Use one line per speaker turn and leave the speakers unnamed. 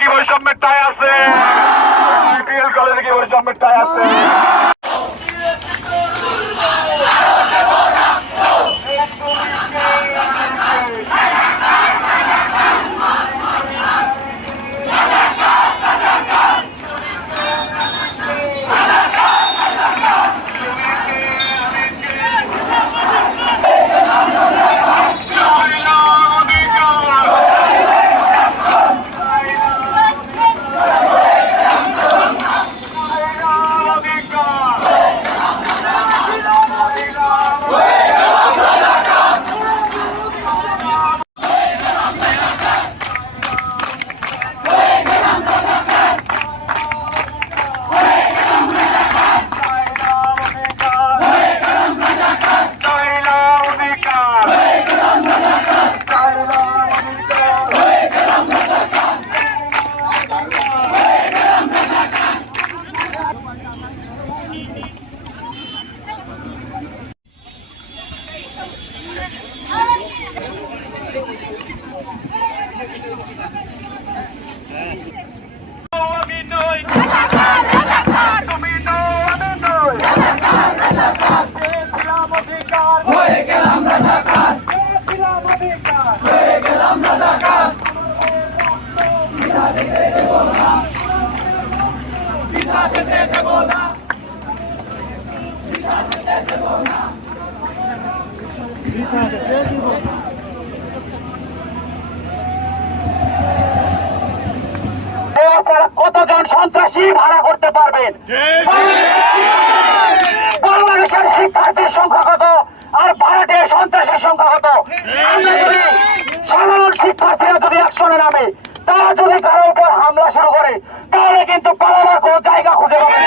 কি বৈষম্যের টাই আছে কলেজে কি বৈষম্যের টাই আছে কতজন সন্ত্রাসী ভাড়া করতে পারবেন? বাংলাদেশের শিক্ষার্থীর সংখ্যা কত আর ভাড়াটিয়া সন্ত্রাসীর সংখ্যা কত? সাধারণ শিক্ষার্থীরা যদি একশনে নামে, তারা যদি শুরু করে তাহলে কিন্তু পালাবার কোন জায়গা খুঁজে পাবে।